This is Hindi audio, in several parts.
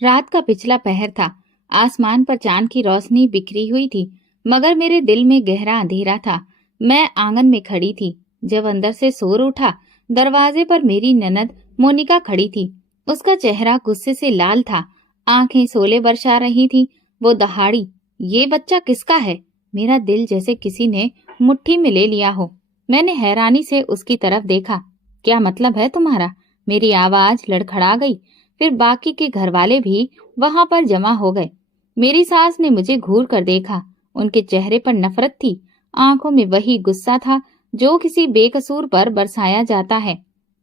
रात का पिछला पहर था। आसमान पर चांद की रोशनी बिखरी हुई थी, मगर मेरे दिल में गहरा अंधेरा था। मैं आंगन में खड़ी थी जब अंदर से शोर उठा। दरवाजे पर मेरी ननद मोनिका खड़ी थी। उसका चेहरा गुस्से से लाल था, आंखें शोले बरसा रही थी। वो दहाड़ी, ये बच्चा किसका है? मेरा दिल जैसे किसी ने मुट्ठी में ले लिया हो। मैंने हैरानी से उसकी तरफ देखा। क्या मतलब है तुम्हारा? मेरी आवाज लड़खड़ा गई। फिर बाकी के घरवाले भी वहां पर जमा हो गए। मेरी सास ने मुझे घूर कर देखा। उनके चेहरे पर नफरत थी, आंखों में वही गुस्सा था जो किसी बेकसूर पर बरसाया जाता है।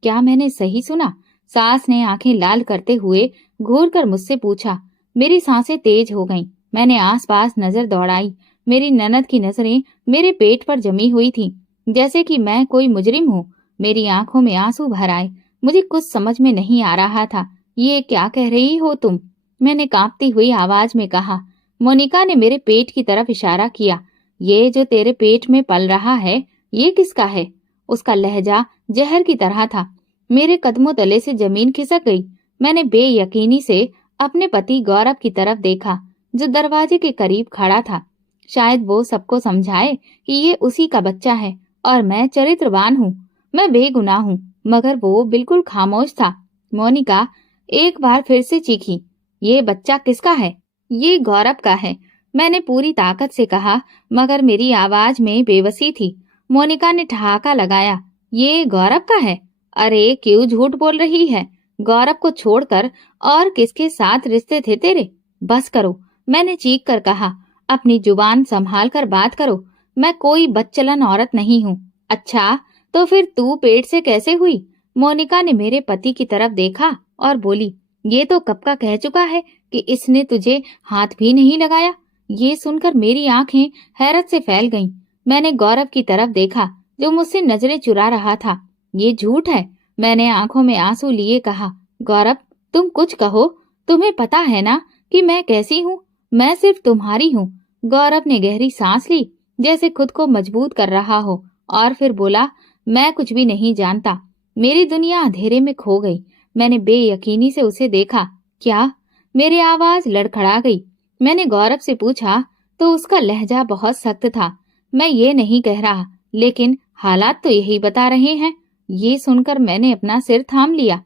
क्या मैंने सही सुना? सास ने आंखें लाल करते हुए घूर कर मुझसे पूछा। मेरी सांसें तेज हो गईं। मैंने आसपास नजर दौड़ाई। मेरी ननद की नजरें मेरे पेट पर जमी हुई थीं, जैसे कि मैं कोई मुजरिम हूँ। मेरी आंखों में आंसू भर आए। मुझे कुछ समझ में नहीं आ रहा था। ये क्या कह रही हो तुम? मैंने कांपती हुई आवाज में कहा। मोनिका ने मेरे पेट की तरफ इशारा किया। ये जो तेरे पेट में पल रहा है, ये किसका है? उसका लहजा जहर की तरह था। मेरे कदमों तले से जमीन खिसक गई। मैंने बेयकीनी से अपने पति गौरव की तरफ देखा, जो दरवाजे के करीब खड़ा था। शायद वो सबको समझाए कि ये उसी का बच्चा है और मैं चरित्रवान हूँ, मैं बेगुनाह हूँ। मगर वो बिल्कुल खामोश था। मोनिका एक बार फिर से चीखी। ये बच्चा किसका है? ये गौरव का है, मैंने पूरी ताकत से कहा, मगर मेरी आवाज में बेबसी थी। मोनिका ने ठहाका लगाया। ये गौरव का है? अरे क्यों झूठ बोल रही है? गौरव को छोड़कर और किसके साथ रिश्ते थे तेरे? बस करो, मैंने चीख कर कहा। अपनी जुबान संभाल कर बात करो। मैं कोई बदचलन औरत नहीं हूँ। अच्छा, तो फिर तू पेट से कैसे हुई? मोनिका ने मेरे पति की तरफ देखा और बोली। ये तो कब का कह चुका है कि इसने तुझे हाथ भी नहीं लगाया। ये सुनकर मेरी आंखें हैरत से फैल गईं। मैंने गौरव की तरफ देखा, जो मुझसे नजरें चुरा रहा था। ये झूठ है, मैंने आंखों में आंसू लिए कहा। गौरव, तुम कुछ कहो। तुम्हें पता है ना कि मैं कैसी हूँ? मैं सिर्फ तुम्हारी हूँ। गौरव ने गहरी सांस ली, जैसे खुद को मजबूत कर रहा हो, और फिर बोला। मैं कुछ भी नहीं जानता। मेरी दुनिया अंधेरे में खो गई। मैंने बेयकीनी से उसे देखा। क्या? मेरी आवाज लड़खड़ा गई। मैंने गौरव से पूछा तो उसका लहजा बहुत सख्त था। मैं ये नहीं कह रहा, लेकिन हालात तो यही बता रहे हैं। ये सुनकर मैंने अपना सिर थाम लिया।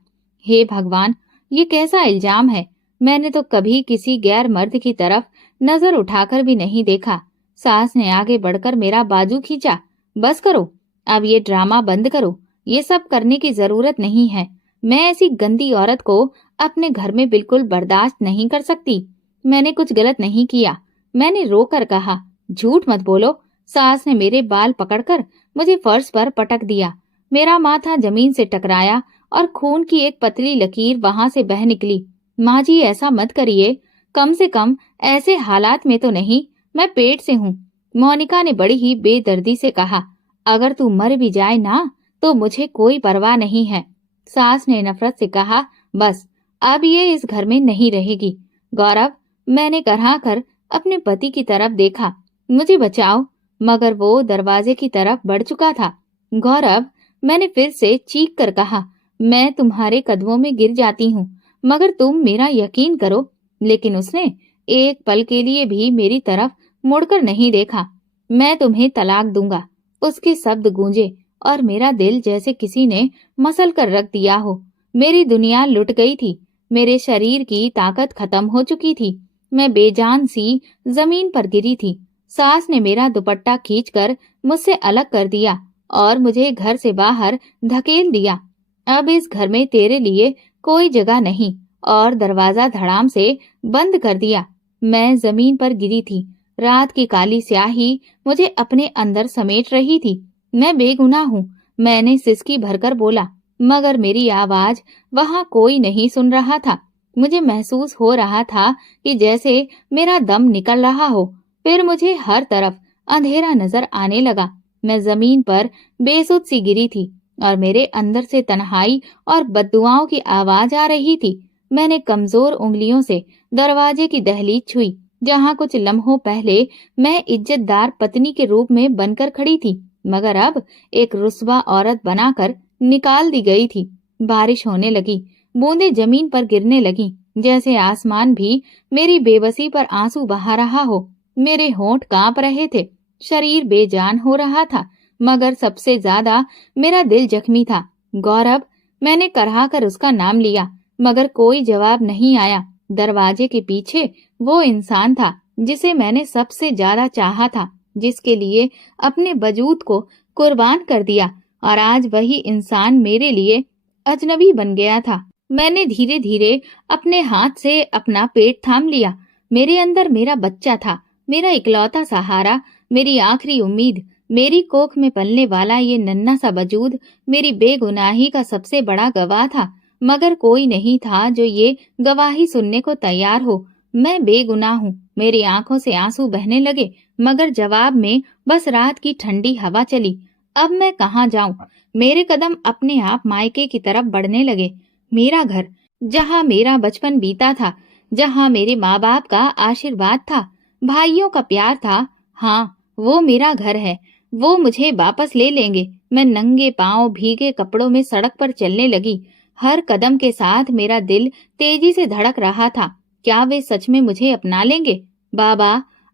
हे भगवान, ये कैसा इल्जाम है? मैंने तो कभी किसी गैर मर्द की तरफ नजर उठाकर भी नहीं देखा। सास ने आगे बढ़कर मेरा बाजू खींचा। बस करो, अब ये ड्रामा बंद करो। ये सब करने की जरूरत नहीं है। मैं ऐसी गंदी औरत को अपने घर में बिल्कुल बर्दाश्त नहीं कर सकती। मैंने कुछ गलत नहीं किया, मैंने रोकर कहा। झूठ मत बोलो। सास ने मेरे बाल पकड़कर मुझे फर्श पर पटक दिया। मेरा माथा जमीन से टकराया और खून की एक पतली लकीर वहां से बह निकली। माँ जी, ऐसा मत करिए। कम से कम ऐसे हालात में तो नहीं। मैं पेट से हूँ। मोनिका ने बड़ी ही बेदर्दी से कहा। अगर तू मर भी जाए ना, तो मुझे कोई परवाह नहीं है। सास ने नफरत से कहा। बस, अब ये इस घर में नहीं रहेगी। गौरव, मैंने कराह कर अपने पति की तरफ देखा। मुझे बचाओ, मगर वो दरवाजे की तरफ बढ़ चुका था। गौरव, मैंने फिर से चीख कर कहा। मैं तुम्हारे कदमों में गिर जाती हूँ, मगर तुम मेरा यकीन करो। लेकिन उसने एक पल के लिए भी मेरी तरफ मुड़कर नहीं देखा। मैं तुम्हें तलाक दूंगा, उसके शब्द गूंजे और मेरा दिल जैसे किसी ने मसल कर रख दिया हो। मेरी दुनिया लुट गई थी। मेरे शरीर की ताकत खत्म हो चुकी थी। मैं बेजान सी जमीन पर गिरी थी। सास ने मेरा दुपट्टा खींचकर मुझसे अलग कर दिया और मुझे घर से बाहर धकेल दिया। अब इस घर में तेरे लिए कोई जगह नहीं, और दरवाजा धड़ाम से बंद कर दिया। मैं जमीन पर गिरी थी। रात की काली स्याही मुझे अपने अंदर समेट रही थी। मैं बेगुनाह हूँ, मैंने सिसकी भरकर बोला, मगर मेरी आवाज वहां कोई नहीं सुन रहा था। मुझे महसूस हो रहा था कि जैसे मेरा दम निकल रहा हो। फिर मुझे हर तरफ अंधेरा नजर आने लगा। मैं जमीन पर बेसुध सी गिरी थी और मेरे अंदर से तन्हाई और बद्दुआओं की आवाज आ रही थी। मैंने कमजोर उंगलियों से दरवाजे की दहलीज छुई, जहां कुछ लम्हों पहले मैं इज्जतदार पत्नी के रूप में बनकर खड़ी थी, मगर अब एक रुस्वा औरत बनाकर निकाल दी गई थी। बारिश होने लगी, बूंदें जमीन पर गिरने लगी। जैसे आसमान भी मेरी बेबसी पर आंसू बहा रहा हो। मेरे होंठ कांप रहे थे, शरीर बेजान हो रहा था, मगर सबसे ज्यादा मेरा दिल जख्मी था। गौरव, मैंने कराह कर उसका नाम लिया, मगर कोई जवाब नहीं आया। दरवाजे के पीछे वो इंसान था जिसे मैंने सबसे ज्यादा चाहा था, जिसके लिए अपने वजूद को कुर्बान कर दिया, और आज वही इंसान मेरे लिए अजनबी बन गया था। मैंने धीरे धीरे अपने हाथ से अपना पेट थाम लिया। मेरे अंदर मेरा बच्चा था, मेरा इकलौता सहारा, मेरी आखिरी उम्मीद, मेरी कोख में पलने वाला ये नन्हा सा वजूद मेरी बेगुनाही का सबसे बड़ा गवाह था। मगर कोई नहीं था जो ये गवाही सुनने को तैयार हो। मैं बेगुनाह हूँ। मेरी आंखों से आंसू बहने लगे, मगर जवाब में बस रात की ठंडी हवा चली। अब मैं कहाँ जाऊं? मेरे कदम अपने आप मायके की तरफ बढ़ने लगे। मेरा घर, जहाँ मेरा बचपन बीता था, जहाँ मेरे माँ बाप का आशीर्वाद था, भाइयों का प्यार था, हाँ, वो मेरा घर है। वो मुझे वापस ले लेंगे। मैं नंगे पांव भीगे कपड़ों में सड़क पर चलने लगी। हर कदम के साथ मेरा दिल तेजी से धड़क रहा था। क्या वे सच में मुझे अपना लेंगे? बाबा,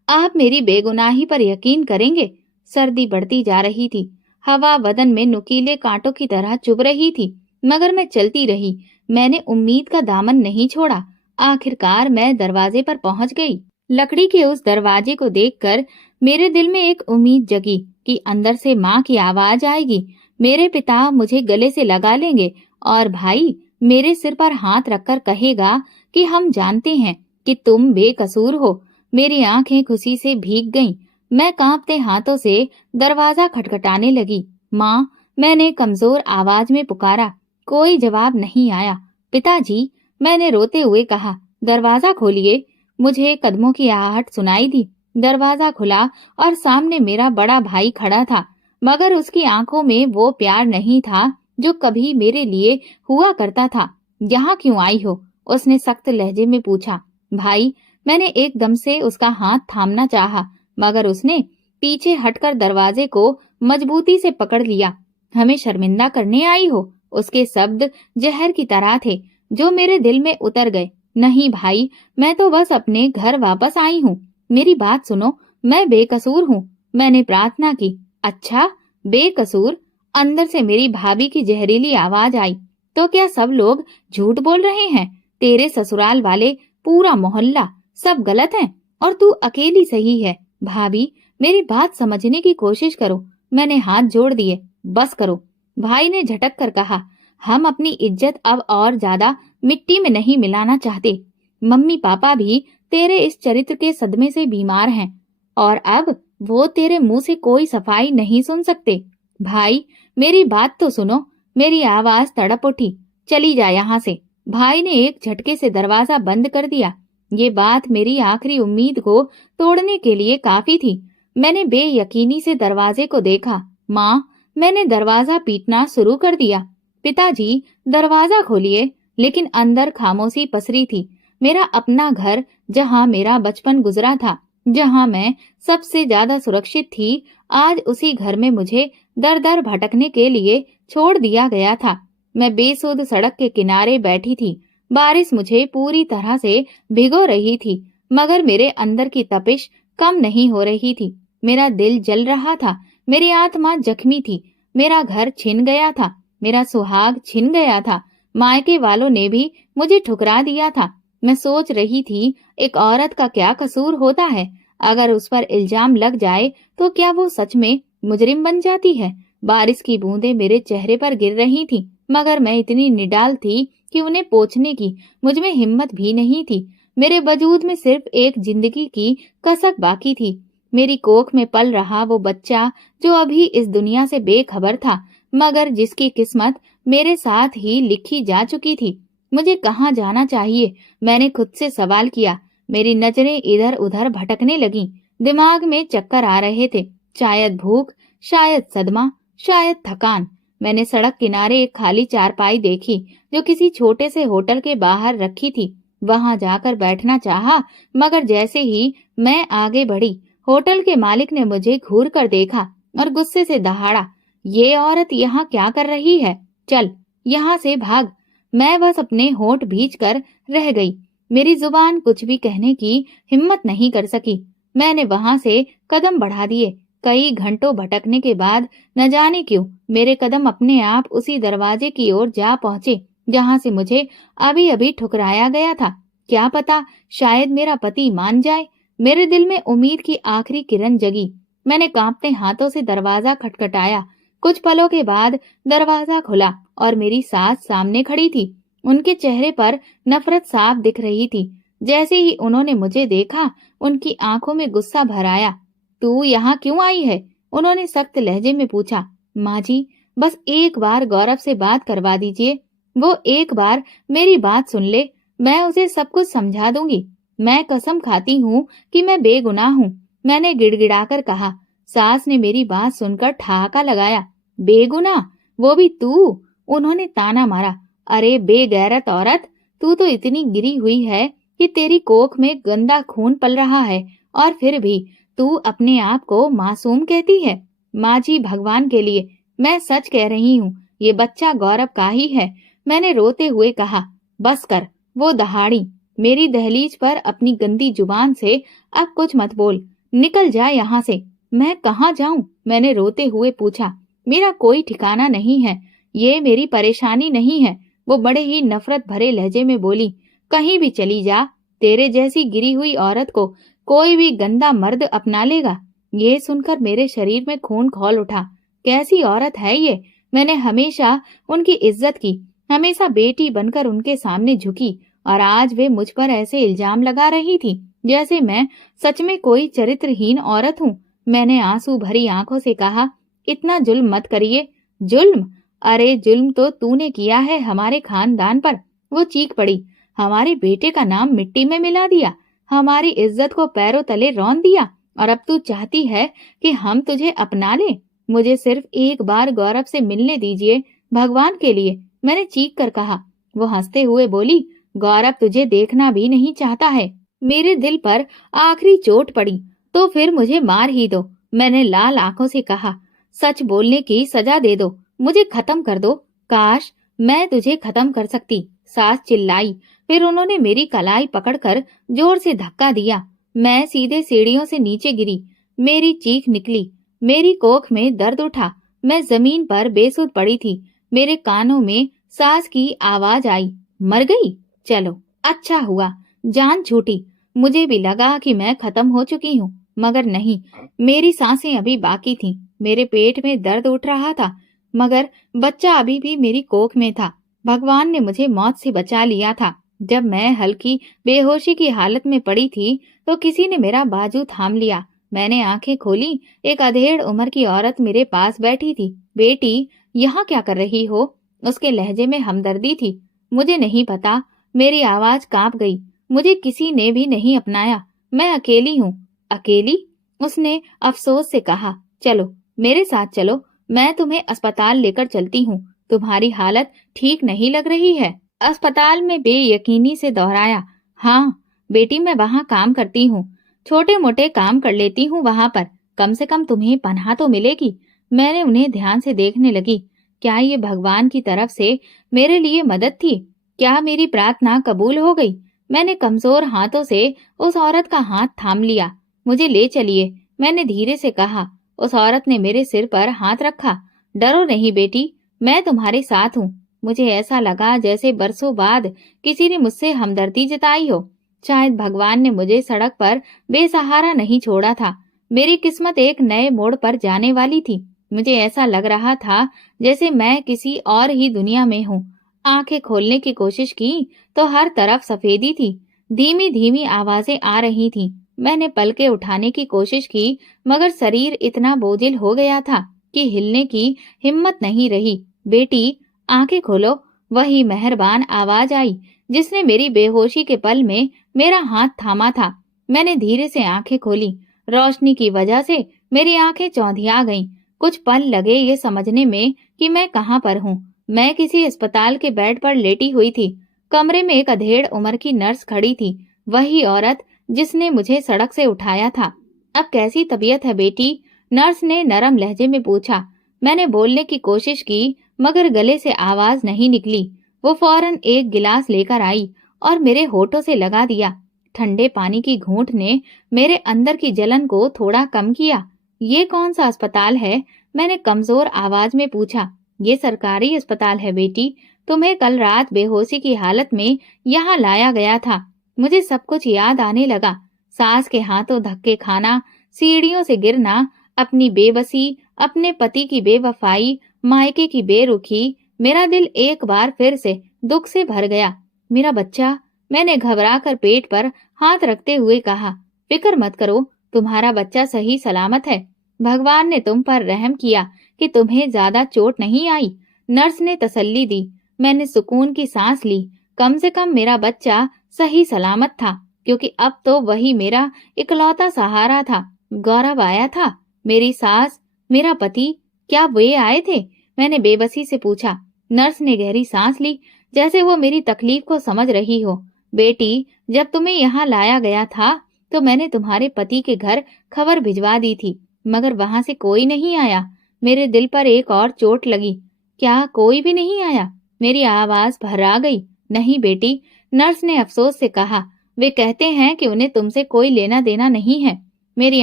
आप मेरी बेगुनाही पर यकीन करेंगे? सर्दी बढ़ती जा रही थी। हवा बदन में नुकीले कांटों की तरह चुभ रही थी, मगर मैं चलती रही। मैंने उम्मीद का दामन नहीं छोड़ा। आखिरकार मैं दरवाजे पर पहुंच गई। लकड़ी के उस दरवाजे को देखकर मेरे दिल में एक उम्मीद जगी कि अंदर से माँ की आवाज आएगी। मेरे पिता मुझे गले से लगा लेंगे और भाई मेरे सिर पर हाथ रखकर कहेगा कि हम जानते हैं कि तुम बेकसूर हो। मेरी आंखें खुशी से भीग गईं। मैं कांपते हाथों से दरवाजा खटखटाने लगी। माँ, मैंने कमजोर आवाज में पुकारा। कोई जवाब नहीं आया। पिताजी, मैंने रोते हुए कहा, दरवाजा खोलिए। मुझे कदमों की आहट सुनाई दी। दरवाजा खुला और सामने मेरा बड़ा भाई खड़ा था, मगर उसकी आंखों में वो प्यार नहीं था जो कभी मेरे लिए हुआ करता था। यहाँ क्यों आई हो? उसने सख्त लहजे में पूछा। भाई, मैंने एकदम से उसका हाथ थामना चाहा, मगर उसने पीछे हटकर दरवाजे को मजबूती से पकड़ लिया। हमें शर्मिंदा करने आई हो? उसके शब्द जहर की तरह थे जो मेरे दिल में उतर गए। नहीं भाई, मैं तो बस अपने घर वापस आई हूँ। मेरी बात सुनो, मैं बेकसूर हूँ। मैंने प्रार्थना की। अच्छा, बेकसूर? अंदर से मेरी भाभी की जहरीली आवाज आई। तो क्या सब लोग झूठ बोल रहे हैं? तेरे ससुराल वाले, पूरा मोहल्ला, सब गलत हैं और तू अकेली सही है। भाभी, मेरी बात समझने की कोशिश करो। मैंने हाथ जोड़ दिए। बस करो, भाई ने झटक कर कहा। हम अपनी इज्जत अब और ज्यादा मिट्टी में नहीं मिलाना चाहते। मम्मी पापा भी तेरे इस चरित्र के सदमे से बीमार हैं, और अब वो तेरे मुंह से कोई सफाई नहीं सुन सकते। भाई, मेरी बात तो सुनो। मेरी आवाज तड़प उठी। चली जा यहाँ से। भाई ने एक झटके से दरवाजा बंद कर दिया। ये बात मेरी आखिरी उम्मीद को तोड़ने के लिए काफी थी। मैंने बेयकीनी से दरवाजे को देखा। माँ, मैंने दरवाजा पीटना शुरू कर दिया। पिताजी, दरवाजा खोलिए। लेकिन अंदर खामोशी पसरी थी। मेरा अपना घर, जहाँ मेरा बचपन गुजरा था, जहाँ मैं सबसे ज्यादा सुरक्षित थी, आज उसी घर में मुझे दर दर भटकने के लिए छोड़ दिया गया था। मैं बेसुध सड़क के किनारे बैठी थी। बारिश मुझे पूरी तरह से भिगो रही थी, मगर मेरे अंदर की तपिश कम नहीं हो रही थी। मेरा दिल जल रहा था, मेरी आत्मा जख्मी थी। मेरा घर छिन गया था, मेरा सुहाग छिन गया था। मायके वालों ने भी मुझे ठुकरा दिया था। मैं सोच रही थी, एक औरत का क्या कसूर होता है? अगर उस पर इल्जाम लग जाए तो क्या वो सच में मुजरिम बन जाती है? बारिश की बूंदें मेरे चेहरे पर गिर रही थी, मगर मैं इतनी निडाल थी कि उन्हें पोंछने की मुझ में हिम्मत भी नहीं थी। मेरे वजूद में सिर्फ एक जिंदगी की कसक बाकी थी। मेरी कोख में पल रहा वो बच्चा जो अभी इस दुनिया से बेखबर था, मगर जिसकी किस्मत मेरे साथ ही लिखी जा चुकी थी। मुझे कहाँ जाना चाहिए? मैंने खुद से सवाल किया। मेरी नजरें इधर उधर भटकने लगीं। दिमाग में चक्कर आ रहे थे। शायद भूख, शायद सदमा, शायद थकान। मैंने सड़क किनारे एक खाली चारपाई देखी जो किसी छोटे से होटल के बाहर रखी थी। वहां जाकर बैठना चाहा, मगर जैसे ही मैं आगे बढ़ी, होटल के मालिक ने मुझे घूर कर देखा और गुस्से से दहाड़ा। ये औरत यहाँ क्या कर रही है? चल, यहाँ से भाग। मैं बस अपने होंठ भींच कर रह गई। मेरी जुबान कुछ भी कहने की हिम्मत नहीं कर सकी। मैंने वहां से कदम बढ़ा दिए। कई घंटों भटकने के बाद न जाने क्यों मेरे कदम अपने आप उसी दरवाजे की ओर जा पहुंचे जहां से मुझे अभी अभी ठुकराया गया था। क्या पता, शायद मेरा पति मान जाए। मेरे दिल में उम्मीद की आखिरी किरण जगी। मैंने कांपते हाथों से दरवाजा खटखटाया। कुछ पलों के बाद दरवाजा खुला और मेरी सास सामने खड़ी थी। उनके चेहरे पर नफरत साफ दिख रही थी। जैसे ही उन्होंने मुझे देखा, उनकी आंखों में गुस्सा भर आया। तू यहाँ क्यों आई है? उन्होंने सख्त लहजे में पूछा। माँ जी, बस एक बार गौरव से बात करवा दीजिए। वो एक बार मेरी बात सुन ले, मैं उसे सब कुछ समझा दूंगी। मैं कसम खाती हूँ कि मैं बेगुनाह हूँ, मैंने गिड़गिड़ाकर कहा। सास ने मेरी बात सुनकर ठहाका लगाया। बेगुनाह? वो भी तू? उन्होंने ताना मारा। अरे बेगैरत औरत, तू तो इतनी गिरी हुई है कि तेरी कोख में गंदा खून पल रहा है, और फिर भी तू अपने आप को मासूम कहती है। माँ जी, भगवान के लिए, मैं सच कह रही हूँ, ये बच्चा गौरव का ही है, मैंने रोते हुए कहा। बस कर, वो दहाड़ी। मेरी दहलीज पर अपनी गंदी जुबान से अब कुछ मत बोल, निकल जा यहाँ से। मैं कहाँ जाऊं? मैंने रोते हुए पूछा। मेरा कोई ठिकाना नहीं है, ये मेरी परेशानी नहीं है। वो बड़े ही नफरत भरे लहजे में बोली। कहीं भी चली जा, तेरे जैसी गिरी हुई औरत को कोई भी गंदा मर्द अपना लेगा। ये सुनकर मेरे शरीर में खून खौल उठा। कैसी औरत है ये? मैंने हमेशा उनकी इज्जत की, हमेशा बेटी बनकर उनके सामने झुकी, और आज वे मुझ पर ऐसे इल्जाम लगा रही थी जैसे मैं सच में कोई चरित्रहीन औरत हूँ। मैंने आंसू भरी आंखों से कहा, इतना जुल्म मत करिए। जुल्म? अरे जुल्म तो तूने किया है हमारे खानदान पर। वो चीख पड़ी। हमारे बेटे का नाम मिट्टी में मिला दिया, हमारी इज्जत को पैरों तले रौंद दिया, और अब तू चाहती है कि हम तुझे अपना ले। मुझे सिर्फ एक बार गौरव से मिलने दीजिए, भगवान के लिए, मैंने चीख कर कहा। वो हंसते हुए बोली, गौरव तुझे देखना भी नहीं चाहता है। मेरे दिल पर आखिरी चोट पड़ी। तो फिर मुझे मार ही दो, मैंने लाल आंखों से कहा। सच बोलने की सजा दे दो, मुझे खत्म कर दो। काश मैं तुझे खत्म कर सकती, सास चिल्लाई। फिर उन्होंने मेरी कलाई पकड़कर जोर से धक्का दिया। मैं सीधे सीढ़ियों से नीचे गिरी। मेरी चीख निकली, मेरी कोख में दर्द उठा। मैं जमीन पर बेसुध पड़ी थी। मेरे कानों में सास की आवाज आई, मर गई? चलो अच्छा हुआ, जान छूटी। मुझे भी लगा कि मैं खत्म हो चुकी हूँ, मगर नहीं, मेरी सांसें अभी बाकी थीं। मेरे पेट में दर्द उठ रहा था, मगर बच्चा अभी भी मेरी कोख में था। भगवान ने मुझे मौत से बचा लिया था। जब मैं हल्की बेहोशी की हालत में पड़ी थी तो किसी ने मेरा बाजू थाम लिया। मैंने आंखें खोली। एक अधेड़ उम्र की औरत मेरे पास बैठी थी। बेटी, यहाँ क्या कर रही हो? उसके लहजे में हमदर्दी थी। मुझे नहीं पता, मेरी आवाज कांप गई। मुझे किसी ने भी नहीं अपनाया, मैं अकेली हूँ। अकेली? उसने अफसोस से कहा। चलो मेरे साथ चलो, मैं तुम्हें अस्पताल लेकर चलती हूँ। तुम्हारी हालत ठीक नहीं लग रही है। अस्पताल में बेयकीनी से दोहराया। हाँ बेटी, मैं वहाँ काम करती हूँ, छोटे मोटे काम कर लेती हूँ वहाँ पर। कम से कम तुम्हें पनाह तो मिलेगी। मैंने उन्हें ध्यान से देखने लगी। क्या ये भगवान की तरफ से मेरे लिए मदद थी? क्या मेरी प्रार्थना कबूल हो गई? मैंने कमजोर हाथों से उस औरत का हाथ थाम लिया। मुझे ले चलिए, मैंने धीरे से कहा। उस औरत ने मेरे सिर पर हाथ रखा। डरो नहीं बेटी, मैं तुम्हारे साथ हूँ। मुझे ऐसा लगा जैसे बरसों बाद किसी ने मुझसे हमदर्दी जताई हो। शायद भगवान ने मुझे सड़क पर बेसहारा नहीं छोड़ा था। मेरी किस्मत एक नए मोड़ पर जाने वाली थी। मुझे ऐसा लग रहा था जैसे मैं किसी और ही दुनिया में हूँ। आंखें खोलने की कोशिश की तो हर तरफ सफेदी थी। धीमी धीमी आवाजें आ रही थीं। मैंने पलकें उठाने की कोशिश की, मगर शरीर इतना बोझिल हो गया था कि हिलने की हिम्मत नहीं रही। बेटी, आंखें खोलो। वही मेहरबान आवाज आई जिसने मेरी बेहोशी के पल में मेरा हाथ थामा था। मैंने धीरे से आंखें खोली। रोशनी की वजह से मेरी आंखें चौंधिया गईं। कुछ पल लगे ये समझने में कि मैं कहाँ पर हूँ। मैं किसी अस्पताल के बेड पर लेटी हुई थी। कमरे में एक अधेड़ उम्र की नर्स खड़ी थी, वही औरत जिसने मुझे सड़क से उठाया था। अब कैसी तबीयत है बेटी? नर्स ने नरम लहजे में पूछा। मैंने बोलने की कोशिश की, मगर गले से आवाज नहीं निकली। वो फौरन एक गिलास लेकर आई और मेरे होठों से लगा दिया। ठंडे पानी की घूंट ने मेरे अंदर की जलन को थोड़ा कम किया। ये कौन सा अस्पताल है? मैंने कमजोर आवाज में पूछा। ये सरकारी अस्पताल है बेटी। तुम्हें कल रात बेहोशी की हालत में यहाँ लाया गया था। मुझे सब कुछ याद आने लगा। सास के हाथों धक्के खाना, सीढ़ियों से गिरना, अपनी बेबसी, अपने पति की बेवफाई, मायके की बेरुखी। मेरा दिल एक बार फिर से दुख से भर गया। मेरा बच्चा, मैंने घबराकर पेट पर हाथ रखते हुए कहा। फिक्र मत करो, तुम्हारा बच्चा सही सलामत है। भगवान ने तुम पर रहम किया कि तुम्हें ज्यादा चोट नहीं आई। नर्स ने तसल्ली दी। मैंने सुकून की सांस ली। कम से कम मेरा बच्चा सही सलामत था, क्योंकि अब तो वही मेरा इकलौता सहारा था। गौरव आया था, मेरी सास, मेरा पति, क्या वे आए थे? मैंने बेबसी से पूछा। नर्स ने गहरी सांस ली, जैसे वो मेरी तकलीफ को समझ रही हो। बेटी, जब तुम्हें यहाँ लाया गया था तो मैंने तुम्हारे पति के घर खबर भिजवा दी थी, मगर वहां से कोई नहीं आया। मेरे दिल पर एक और चोट लगी। क्या कोई भी नहीं आया? मेरी आवाज भर्रा गई। नहीं बेटी, नर्स ने अफसोस से कहा। वे कहते हैं कि उन्हें तुमसे कोई लेना देना नहीं है। मेरी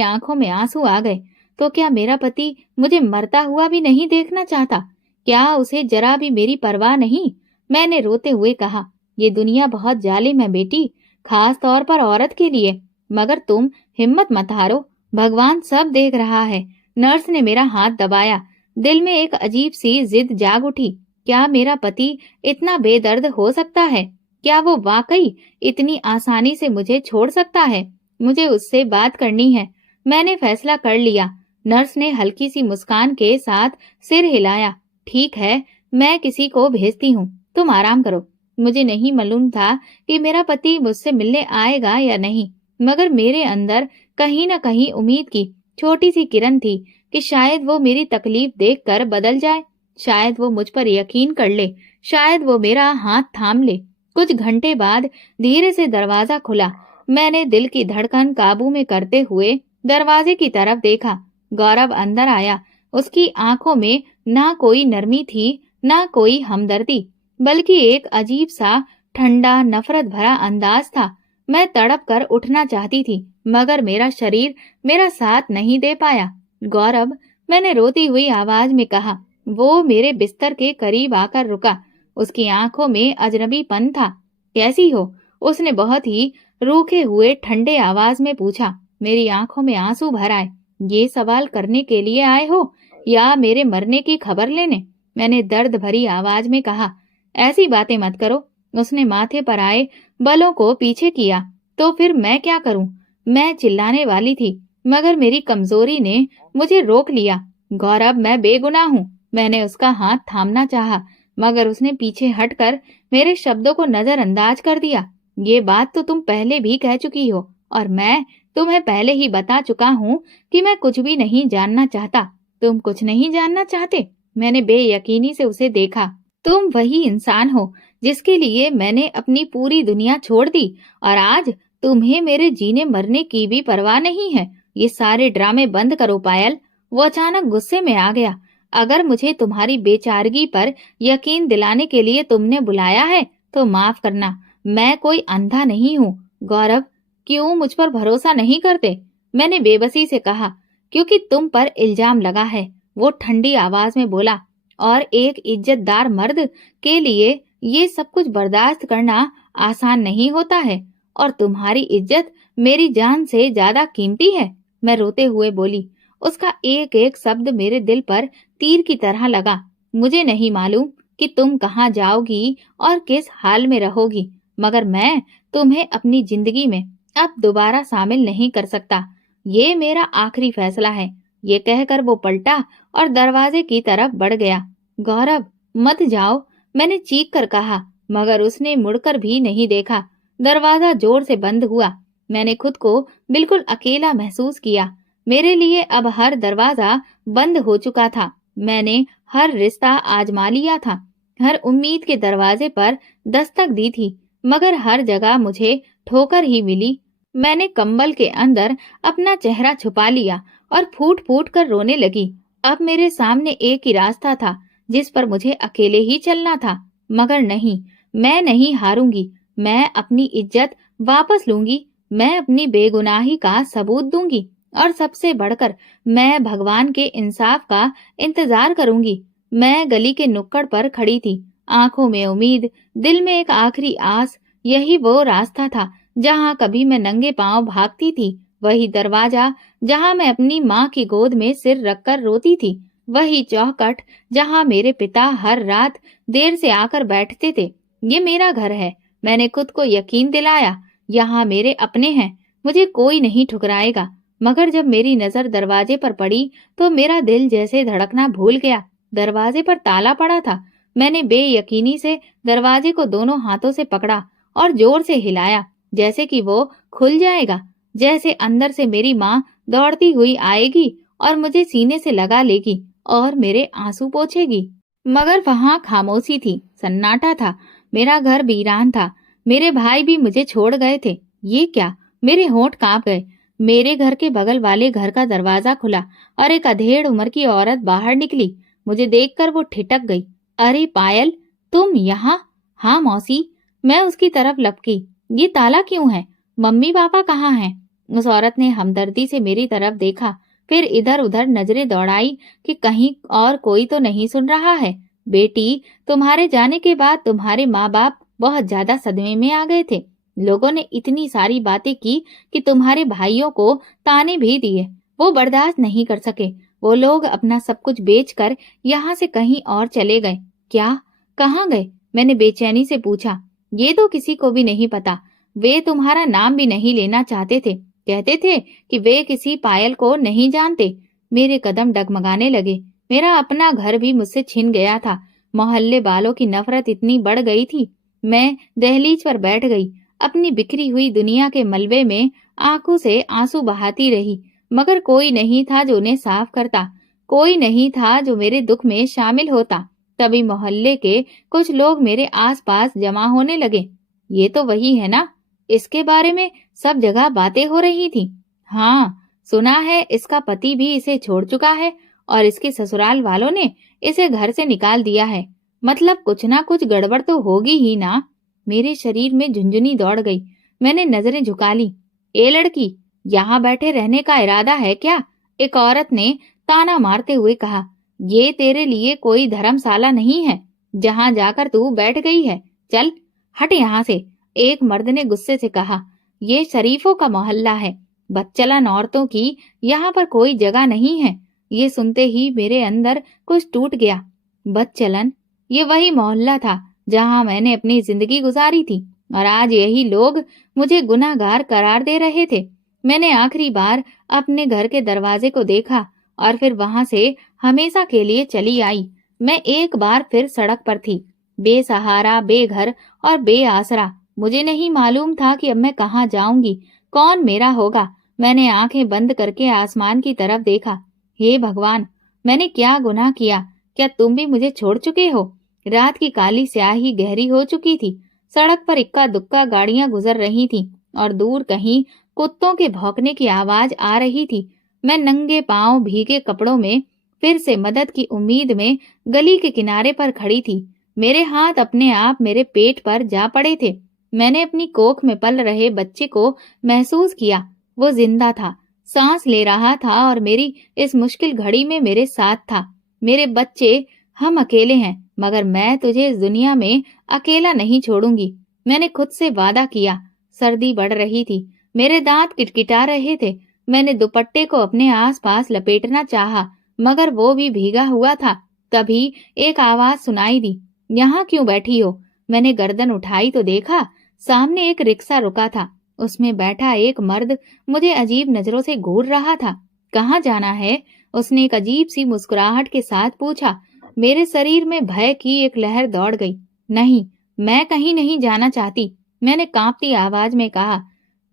आंखों में आंसू आ गए। तो क्या मेरा पति मुझे मरता हुआ भी नहीं देखना चाहता? क्या उसे जरा भी मेरी परवाह नहीं? मैंने रोते हुए कहा। ये दुनिया बहुत जालिम है बेटी, खास तौर पर औरत के लिए। मगर तुम हिम्मत मत हारो, भगवान सब देख रहा है। नर्स ने मेरा हाथ दबाया। दिल में एक अजीब सी जिद जाग उठी। क्या मेरा पति इतना बेदर्द हो सकता है? क्या वो वाकई इतनी आसानी से मुझे छोड़ सकता है? मुझे उससे बात करनी है। मैंने फैसला कर लिया। नर्स ने हल्की सी मुस्कान के साथ सिर हिलाया। ठीक है, मैं किसी को भेजती हूँ, तुम आराम करो। मुझे नहीं मालूम था कि मेरा पति मुझसे मिलने आएगा या नहीं, मगर मेरे अंदर कहीं न कहीं उम्मीद की छोटी सी किरण थी कि शायद वो मेरी तकलीफ देखकर बदल जाए, शायद वो मुझ पर यकीन कर ले, शायद वो मेरा हाथ थाम ले। कुछ घंटे बाद धीरे से दरवाजा खुला। मैंने दिल की धड़कन काबू में करते हुए दरवाजे की तरफ देखा। गौरव अंदर आया। उसकी आंखों में ना कोई नरमी थी, ना कोई हमदर्दी, बल्कि एक अजीब सा ठंडा नफरत भरा अंदाज था। मैं तड़प कर उठना चाहती थी, मगर मेरा शरीर मेरा साथ नहीं दे पाया। गौरव, मैंने रोती हुई आवाज में कहा। वो मेरे बिस्तर के करीब आकर रुका। उसकी आंखों में अजनबीपन था। कैसी हो? उसने बहुत ही रूखे हुए ठंडे आवाज में पूछा। मेरी आंखों में आंसू भर आए। ये सवाल करने के लिए आए हो या मेरे मरने की खबर लेने? मैंने दर्द भरी आवाज में कहा। ऐसी बातें मत करो। उसने माथे पर आए बलों को पीछे किया। तो फिर मैं क्या करूं? मैं चिल्लाने वाली थी, मगर मेरी कमजोरी ने मुझे रोक लिया। गौरव, मैं बेगुनाह हूँ। मैंने उसका हाथ थामना चाहा, मगर उसने पीछे हटकर मेरे शब्दों को नजरअंदाज कर दिया। ये बात तो तुम पहले भी कह चुकी हो, और मैं तुम्हें पहले ही बता चुका हूँ कि मैं कुछ भी नहीं जानना चाहता। तुम कुछ नहीं जानना चाहते? मैंने बेयकीनी से उसे देखा। तुम वही इंसान हो जिसके लिए मैंने अपनी पूरी दुनिया छोड़ दी, और आज तुम्हें मेरे जीने मरने की भी परवाह नहीं है। ये सारे ड्रामे बंद करो पायल। वो अचानक गुस्से में आ गया। अगर मुझे तुम्हारी बेचारगी पर यकीन दिलाने के लिए तुमने बुलाया है तो माफ करना, मैं कोई अंधा नहीं हूँ। गौरव, क्यों मुझ पर भरोसा नहीं करते? मैंने बेबसी से कहा। क्योंकि तुम पर इल्जाम लगा है, वो ठंडी आवाज में बोला। और एक इज्जतदार मर्द के लिए ये सब कुछ बर्दाश्त करना आसान नहीं होता है, और तुम्हारी इज्जत मेरी जान से ज्यादा कीमती है। मैं रोते हुए बोली। उसका एक एक शब्द मेरे दिल पर तीर की तरह लगा। मुझे नहीं मालूम कि तुम कहाँ जाओगी और किस हाल में रहोगी, मगर मैं तुम्हें अपनी जिंदगी में अब दोबारा शामिल नहीं कर सकता। ये मेरा आखिरी फैसला है। ये कहकर वो पलटा और दरवाजे की तरफ बढ़ गया। गौरव, मत जाओ, मैंने चीख कर कहा, मगर उसने मुड़कर भी नहीं देखा। दरवाजा जोर से बंद हुआ। मैंने खुद को बिल्कुल अकेला महसूस किया। मेरे लिए अब हर दरवाजा बंद हो चुका था। मैंने हर रिश्ता आजमा लिया था, हर उम्मीद के दरवाजे पर दस्तक दी थी, मगर हर जगह मुझे ठोकर ही मिली। मैंने कंबल के अंदर अपना चेहरा छुपा लिया और फूट फूट कर रोने लगी। अब मेरे सामने एक ही रास्ता था जिस पर मुझे अकेले ही चलना था। मगर नहीं, मैं नहीं हारूंगी। मैं अपनी इज्जत वापस लूंगी, मैं अपनी बेगुनाही का सबूत दूंगी और सबसे बढ़कर मैं भगवान के इंसाफ का इंतजार करूंगी। मैं गली के नुक्कड़ पर खड़ी थी, आंखों में उम्मीद, दिल में एक आखिरी आस। यही वो रास्ता था जहां कभी मैं नंगे पांव भागती थी, वही दरवाजा जहां मैं अपनी माँ की गोद में सिर रखकर रोती थी, वही चौखट जहां मेरे पिता हर रात देर से आकर बैठते थे। ये मेरा घर है, मैंने खुद को यकीन दिलाया, यहाँ मेरे अपने हैं, मुझे कोई नहीं ठुकराएगा। मगर जब मेरी नजर दरवाजे पर पड़ी तो मेरा दिल जैसे धड़कना भूल गया। दरवाजे पर ताला पड़ा था। मैंने बेयकीनी से दरवाजे को दोनों हाथों से पकड़ा और जोर से हिलाया, जैसे कि वो खुल जाएगा, जैसे अंदर से मेरी माँ दौड़ती हुई आएगी और मुझे सीने से लगा लेगी और मेरे आंसू पोंछेगी। मगर वहां खामोशी थी, सन्नाटा था, मेरा घर वीरान था, मेरे भाई भी मुझे छोड़ गए थे। ये क्या? मेरे होंठ कांप गए। मेरे घर के बगल वाले घर का दरवाजा खुला और एक अधेड़ उम्र की औरत बाहर निकली। मुझे देखकर वो ठिठक गई। अरे पायल, तुम यहाँ? हाँ मौसी। मैं उसकी तरफ लपकी। ये ताला क्यों है? मम्मी पापा कहाँ हैं? उस औरत ने हमदर्दी से मेरी तरफ देखा, फिर इधर उधर नजरें दौड़ाई कि कहीं और कोई तो नहीं सुन रहा है। बेटी, तुम्हारे जाने के बाद तुम्हारे माँ बाप बहुत ज्यादा सदमे में आ गए थे। लोगों ने इतनी सारी बातें की कि तुम्हारे भाइयों को ताने भी दिए। वो बर्दाश्त नहीं कर सके। वो लोग अपना सब कुछ बेचकर यहाँ से कहीं और चले गए। क्या? कहाँ गए? मैंने बेचैनी से पूछा। ये तो किसी को भी नहीं पता। वे तुम्हारा नाम भी नहीं लेना चाहते थे। कहते थे कि वे किसी पायल को नहीं जानते। मेरे कदम डगमगाने लगे। मेरा अपना घर भी मुझसे छिन गया था। मोहल्ले वालों की नफरत इतनी बढ़ गई थी। मैं दहलीज पर बैठ गई, अपनी बिखरी हुई दुनिया के मलबे में आंखों से आंसू बहाती रही। मगर कोई नहीं था जो उन्हें साफ करता, कोई नहीं था जो मेरे दुख में शामिल होता। तभी मोहल्ले के कुछ लोग मेरे आसपास जमा होने लगे। ये तो वही है ना? इसके बारे में सब जगह बातें हो रही थी। हाँ, सुना है इसका पति भी इसे छोड़ चुका है और इसके ससुराल वालों ने इसे घर से निकाल दिया है। मतलब कुछ ना कुछ गड़बड़ तो होगी ही ना। मेरे शरीर में झुंझुनी दौड़ गई। मैंने नजरें झुका ली। ए लड़की, यहाँ बैठे रहने का इरादा है क्या? एक औरत ने ताना मारते हुए कहा। ये तेरे लिए कोई धर्मशाला नहीं है जहाँ जाकर तू बैठ गई है। चल हट यहाँ से। एक मर्द ने गुस्से से कहा। ये शरीफों का मोहल्ला है, बदचलन औरतों की यहाँ पर कोई जगह नहीं है। ये सुनते ही मेरे अंदर कुछ टूट गया। बदचलन? ये वही मोहल्ला था जहाँ मैंने अपनी जिंदगी गुजारी थी और आज यही लोग मुझे गुनाहगार करार दे रहे थे। मैंने आखिरी बार अपने घर के दरवाजे को देखा और फिर वहां से हमेशा के लिए चली आई। मैं एक बार फिर सड़क पर थी, बेसहारा, बेघर और बेआसरा। मुझे नहीं मालूम था कि अब मैं कहाँ जाऊंगी, कौन मेरा होगा। मैंने आंखें बंद करके आसमान की तरफ देखा। हे भगवान, मैंने क्या गुनाह किया? क्या तुम भी मुझे छोड़ चुके हो? रात की काली स्याही गहरी हो चुकी थी। सड़क पर इक्का दुक्का गाड़ियां गुजर रही थीं और दूर कहीं कुत्तों के भौंकने की आवाज आ रही थी। मैं नंगे पांव भीगे कपड़ों में फिर से मदद की उम्मीद में गली के किनारे पर खड़ी थी। मेरे हाथ अपने आप मेरे पेट पर जा पड़े थे। मैंने अपनी कोख में पल रहे बच्चे को महसूस किया। वो जिंदा था, सांस ले रहा था और मेरी इस मुश्किल घड़ी में मेरे साथ था। मेरे बच्चे, हम अकेले हैं, मगर मैं तुझे इस दुनिया में अकेला नहीं छोड़ूंगी। मैंने खुद से वादा किया। सर्दी बढ़ रही थी, मेरे दांत किटकिटा रहे थे। मैंने दुपट्टे को अपने आसपास लपेटना चाहा, मगर वो भी भीगा हुआ था। तभी एक आवाज सुनाई दी। यहाँ क्यों बैठी हो? मैंने गर्दन उठाई तो देखा सामने एक रिक्शा रुका था। उसमें बैठा एक मर्द मुझे अजीब नजरों से घूर रहा था। कहाँ जाना है? उसने एक अजीब सी मुस्कुराहट के साथ पूछा। मेरे शरीर में भय की एक लहर दौड़ गई। नहीं, मैं कहीं नहीं जाना चाहती, मैंने कांपती आवाज में कहा।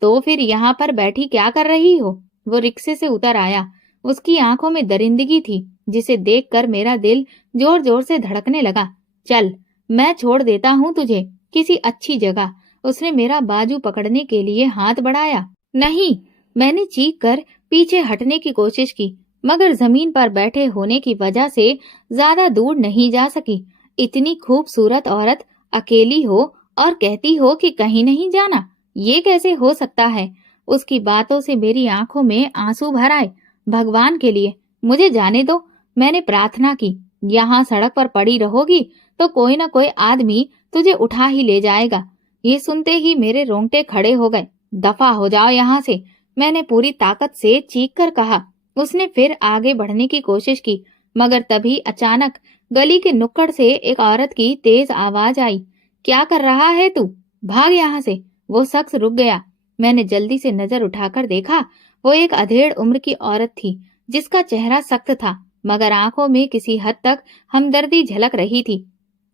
तो फिर यहाँ पर बैठी क्या कर रही हो? वो रिक्शे से उतर आया। उसकी आंखों में दरिंदगी थी, जिसे देखकर मेरा दिल जोर जोर से धड़कने लगा। चल, मैं छोड़ देता हूँ तुझे किसी अच्छी जगह। उसने मेरा बाजू पकड़ने के लिए हाथ बढ़ाया। नहीं, मैंने चीख कर पीछे हटने की कोशिश की, मगर जमीन पर बैठे होने की वजह से ज्यादा दूर नहीं जा सकी। इतनी खूबसूरत औरत अकेली हो और कहती हो कि कहीं नहीं जाना। ये कैसे हो सकता है? उसकी बातों से मेरी आंखों में आंसू भर आए। भगवान के लिए मुझे जाने दो। मैंने प्रार्थना की, यहाँ सड़क पर पड़ी रहोगी तो कोई ना कोई आदमी तुझे उठा ही ले जाएगा। ये सुनते ही मेरे रोंगटे खड़े हो गए। दफा हो जाओ यहाँ से, मैंने पूरी ताकत से चीख कर कहा। उसने फिर आगे बढ़ने की कोशिश की, मगर तभी अचानक गली के नुक्कड़ से एक औरत की तेज आवाज आई। क्या कर रहा है तू? भाग यहाँ से। वो शख्स रुक गया। मैंने जल्दी से नजर उठाकर देखा। वो एक अधेड़ उम्र की औरत थी, जिसका चेहरा सख्त था, मगर आंखों में किसी हद तक हमदर्दी झलक रही थी।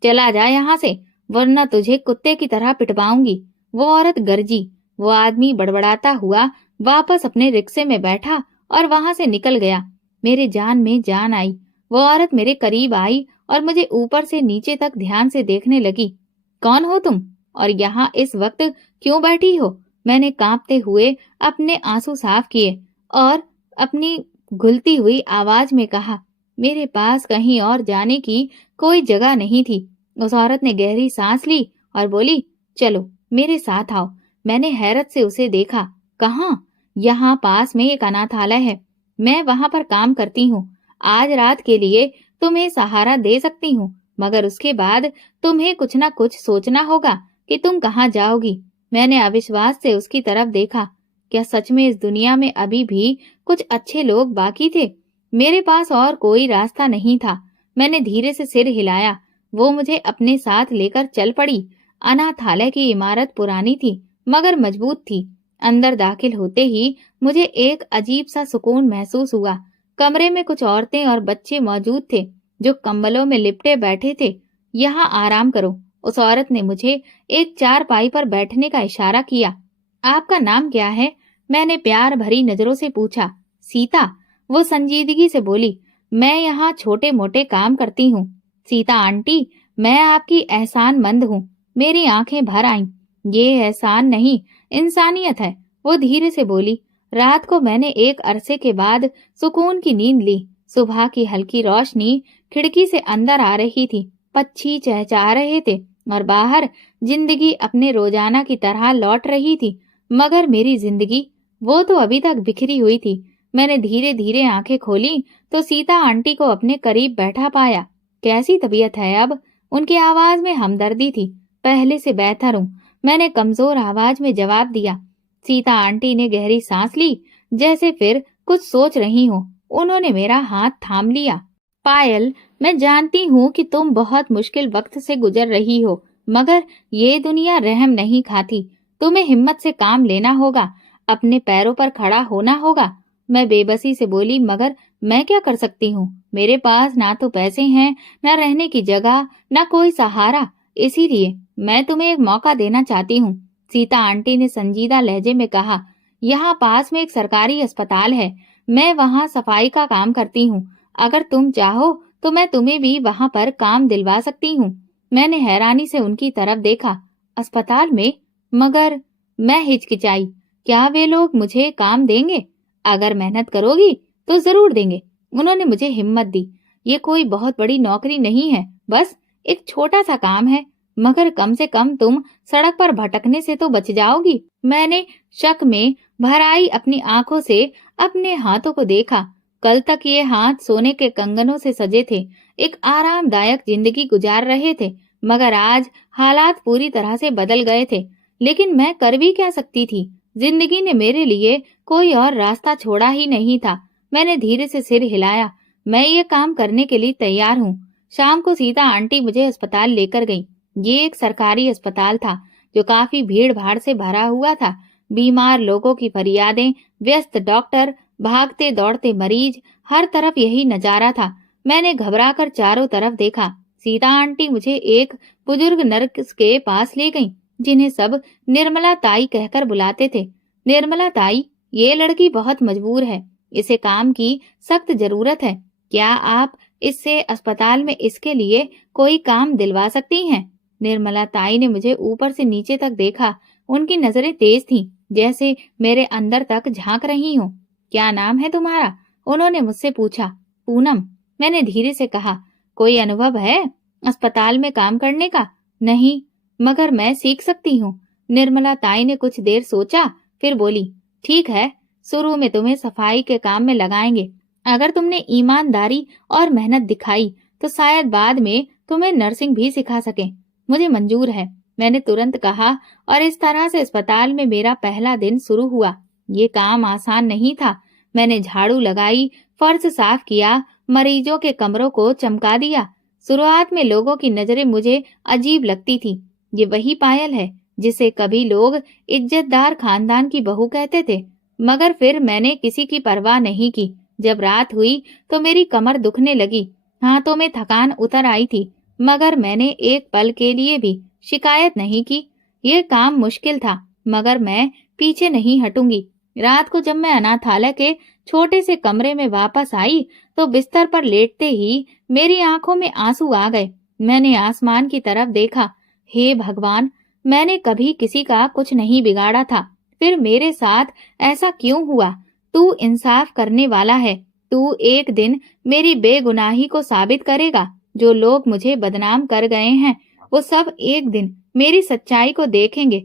चला जा यहाँ से, वरना तुझे कुत्ते की तरह पिटवाऊंगी। वो औरत गरजी। वो आदमी बड़बड़ाता हुआ वापस अपने रिक्शे में बैठा और वहां से निकल गया। मेरे जान में जान आई। वो औरत मेरे करीब आई और मुझे ऊपर से नीचे तक ध्यान से देखने लगी। कौन हो तुम? और यहाँ इस वक्त क्यों बैठी हो? मैंने कांपते हुए अपने आंसू साफ किए और अपनी घुलती हुई आवाज में कहा, मेरे पास कहीं और जाने की कोई जगह नहीं थी। उस औरत ने गहरी सांस ली और बोली, चलो मेरे साथ आओ। मैंने हैरत से उसे देखा। कहाँ? यहाँ पास में एक अनाथालय है। मैं वहां पर काम करती हूँ। आज रात के लिए तुम्हें सहारा दे सकती हूँ, मगर उसके बाद तुम्हें कुछ ना कुछ सोचना होगा कि तुम कहाँ जाओगी। मैंने अविश्वास से उसकी तरफ देखा। क्या सच में इस दुनिया में अभी भी कुछ अच्छे लोग बाकी थे? मेरे पास और कोई रास्ता नहीं था। मैंने धीरे से सिर हिलाया। वो मुझे अपने साथ लेकर चल पड़ी। अनाथालय की इमारत पुरानी थी, मगर मजबूत थी। अंदर दाखिल होते ही मुझे एक अजीब सा सुकून महसूस हुआ। कमरे में कुछ औरतें और बच्चे मौजूद थे, जो कंबलों में लिपटे बैठे थे। यहाँ आराम करो। उस औरत ने मुझे एक चारपाई पर बैठने का इशारा किया। आपका नाम क्या है? मैंने प्यार भरी नजरों से पूछा। सीता, वो संजीदगी से बोली। मैं यहाँ छोटे मोटे काम करती हूँ। सीता आंटी, मैं आपकी एहसानमंद हूँ। मेरी आंखें भर आईं। ये एहसान नहीं, इंसानियत है, वो धीरे से बोली। रात को मैंने एक अरसे के बाद सुकून की नींद ली। सुबह की हल्की रोशनी खिड़की से अंदर आ रही थी। पक्षी चहचहा रहे थे और बाहर जिंदगी अपने रोजाना की तरह लौट रही थी। मगर मेरी जिंदगी, वो तो अभी तक बिखरी हुई थी। मैंने धीरे धीरे आंखें खोली तो सीता आंटी को अपने करीब बैठा पाया। कैसी तबीयत है अब? उनकी आवाज में हमदर्दी थी। पहले से बेहतर हूँ, मैंने कमजोर आवाज में जवाब दिया। सीता आंटी ने गहरी सांस ली, जैसे फिर कुछ सोच रही हो। उन्होंने मेरा हाथ थाम लिया। पायल, मैं जानती हूँ कि तुम बहुत मुश्किल वक्त से गुजर रही हो, मगर ये दुनिया रहम नहीं खाती। तुम्हें हिम्मत से काम लेना होगा, अपने पैरों पर खड़ा होना होगा। मैं बेबसी से बोली, मगर मैं क्या कर सकती हूँ? मेरे पास ना तो पैसे हैं, ना रहने की जगह, ना कोई सहारा। इसीलिए मैं तुम्हें एक मौका देना चाहती हूँ। सीता आंटी ने संजीदा लहजे में कहा। यहाँ पास में एक सरकारी अस्पताल है, मैं वहाँ सफाई का काम करती हूँ। अगर तुम चाहो तो मैं तुम्हें भी वहाँ पर काम दिलवा सकती हूँ। मैंने हैरानी से उनकी तरफ देखा। अस्पताल में? मगर मैं हिचकिचाई। क्या वे लोग मुझे काम देंगे? अगर मेहनत करोगी तो जरूर देंगे। उन्होंने मुझे हिम्मत दी। ये कोई बहुत बड़ी नौकरी नहीं है, बस एक छोटा सा काम है, मगर कम से कम तुम सड़क पर भटकने से तो बच जाओगी। मैंने शक में भर आई अपनी आंखों से अपने हाथों को देखा। कल तक ये हाथ सोने के कंगनों से सजे थे, एक आरामदायक जिंदगी गुजार रहे थे, मगर आज हालात पूरी तरह से बदल गए थे। लेकिन मैं कर भी क्या सकती थी? जिंदगी ने मेरे लिए कोई और रास्ता छोड़ा ही नहीं था। मैंने धीरे से सिर हिलाया। मैं ये काम करने के लिए तैयार हूँ। शाम को सीता आंटी मुझे अस्पताल लेकर गई। ये एक सरकारी अस्पताल था, जो काफी भीड़ भाड़ से भरा हुआ था। बीमार लोगों की फरियादें, व्यस्त डॉक्टर, भागते दौड़ते मरीज, हर तरफ यही नजारा था। मैंने घबराकर चारों तरफ देखा। सीता आंटी मुझे एक बुजुर्ग नर्स के पास ले गईं, जिन्हें सब निर्मला ताई कहकर बुलाते थे। निर्मला ताई, ये लड़की बहुत मजबूर है, इसे काम की सख्त जरूरत है। क्या आप इससे अस्पताल में इसके लिए कोई काम दिलवा सकती हैं? निर्मला ताई ने मुझे ऊपर से नीचे तक देखा। उनकी नजरें तेज थीं, जैसे मेरे अंदर तक झांक रही हों। क्या नाम है तुम्हारा? उन्होंने मुझसे पूछा। पूनम, मैंने धीरे से कहा। कोई अनुभव है अस्पताल में काम करने का? नहीं, मगर मैं सीख सकती हूँ। निर्मला ताई ने कुछ देर सोचा, फिर बोली, ठीक है, शुरू में तुम्हें सफाई के काम में लगाएंगे। अगर तुमने ईमानदारी और मेहनत दिखाई तो शायद बाद में तुम्हें नर्सिंग भी सिखा सके। मुझे मंजूर है, मैंने तुरंत कहा, और इस तरह से अस्पताल में मेरा पहला दिन शुरू हुआ। ये काम आसान नहीं था। मैंने झाड़ू लगाई, फर्श साफ किया, मरीजों के कमरों को चमका दिया। शुरुआत में लोगों की नजरें मुझे अजीब लगती थी। ये वही पायल है जिसे कभी लोग इज्जतदार खानदान की बहू कहते थे। मगर फिर मैंने किसी की परवाह नहीं की। जब रात हुई तो मेरी कमर दुखने लगी, हाथों में थकान उतर आई थी, मगर मैंने एक पल के लिए भी शिकायत नहीं की। ये काम मुश्किल था, मगर मैं पीछे नहीं हटूंगी। रात को जब मैं अनाथालय के छोटे से कमरे में वापस आई तो बिस्तर पर लेटते ही मेरी आंखों में आंसू आ गए। मैंने आसमान की तरफ देखा। हे भगवान, मैंने कभी किसी का कुछ नहीं बिगाड़ा था, फिर मेरे साथ ऐसा क्यों हुआ? तू इंसाफ करने वाला है। तू एक दिन मेरी बेगुनाही को साबित करेगा। जो लोग मुझे बदनाम कर गए हैं वो सब एक दिन मेरी सच्चाई को देखेंगे।